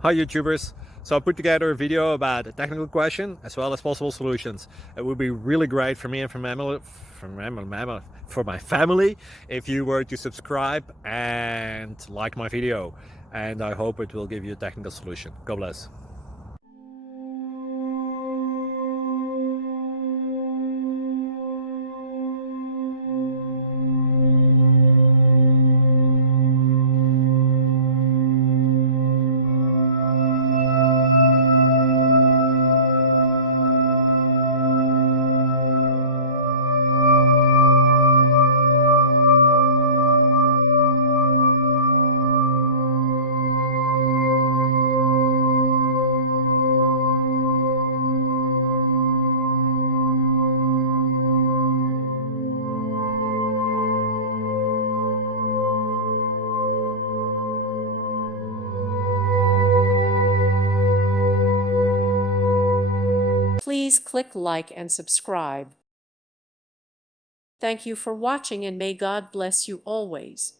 Hi YouTubers! So I put together a video about a technical question as well as possible solutions. It would be really great for me and for my family if you were to subscribe and like my video, and I hope it will give you a technical solution. God bless. Please click like and subscribe. Thank you for watching and may God bless you always.